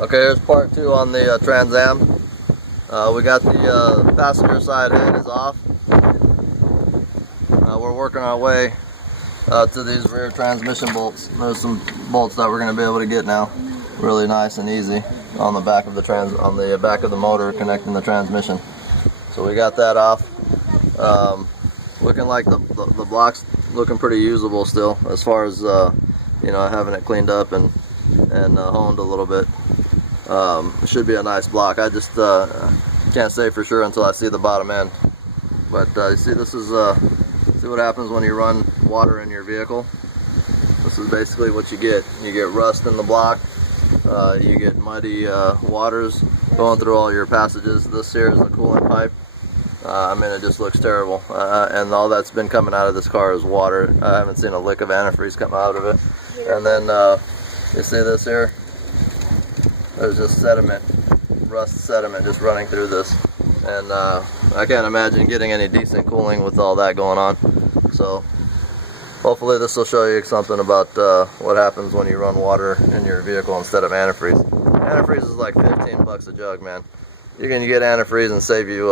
Okay, here's part 2 on the Trans Am. We got the passenger side head is off. We're working our way to these rear transmission bolts. There's some bolts that we're going to be able to get now, really nice and easy on the back of the back of the motor connecting the transmission. So we got that off. Looking like the block's looking pretty usable still, as far as you know, having it cleaned up and honed a little bit. It should be a nice block. I just can't say for sure until I see the bottom end. But you see, this is see what happens when you run water in your vehicle. This is basically what you get. You get rust in the block. You get muddy waters going through all your passages. This here is the coolant pipe. I mean, it just looks terrible, and all that's been coming out of this car is water. I haven't seen a lick of antifreeze come out of it. And then you see this here? There's just sediment, rust sediment just running through this, and I can't imagine getting any decent cooling with all that going on. So hopefully this will show you something about what happens when you run water in your vehicle instead of antifreeze. Antifreeze is like 15 bucks a jug, man. You can get antifreeze and save you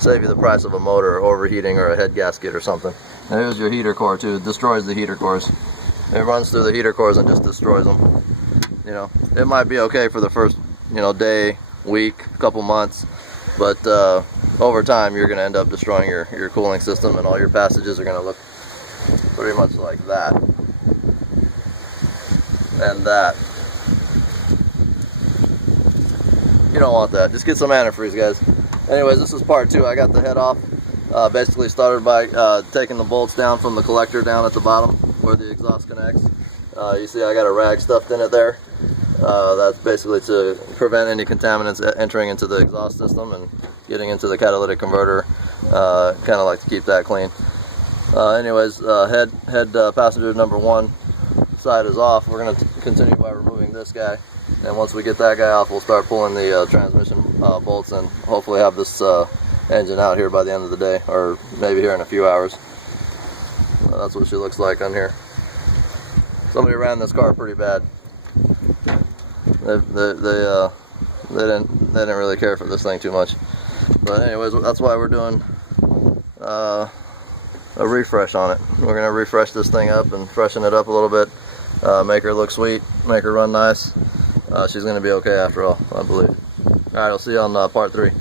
the price of a motor overheating or a head gasket or something. And here's your heater core too. It destroys the heater cores. It runs through the heater cores and just destroys them. You know, it might be okay for the first, you know, day, week, couple months, but over time you're going to end up destroying your cooling system, and all your passages are going to look pretty much like that and that. You don't want that. Just get some antifreeze, guys. Anyways, this is part 2. I got the head off. Basically started by taking the bolts down from the collector down at the bottom where the exhaust connects. You see I got a rag stuffed in it there. That's basically to prevent any contaminants entering into the exhaust system and getting into the catalytic converter. Kind of like to keep that clean. Anyways, head passenger number 1 side is off. We're going to continue by removing this guy, and once we get that guy off, we'll start pulling the transmission bolts and hopefully have this engine out here by the end of the day, or maybe here in a few hours. That's what she looks like on here. Somebody ran this car pretty bad. They didn't really care for this thing too much. But anyways, that's why we're doing a refresh on it. We're gonna refresh this thing up and freshen it up a little bit, make her look sweet, make her run nice. She's gonna be okay after all, I believe. All right, I'll see you on part 3.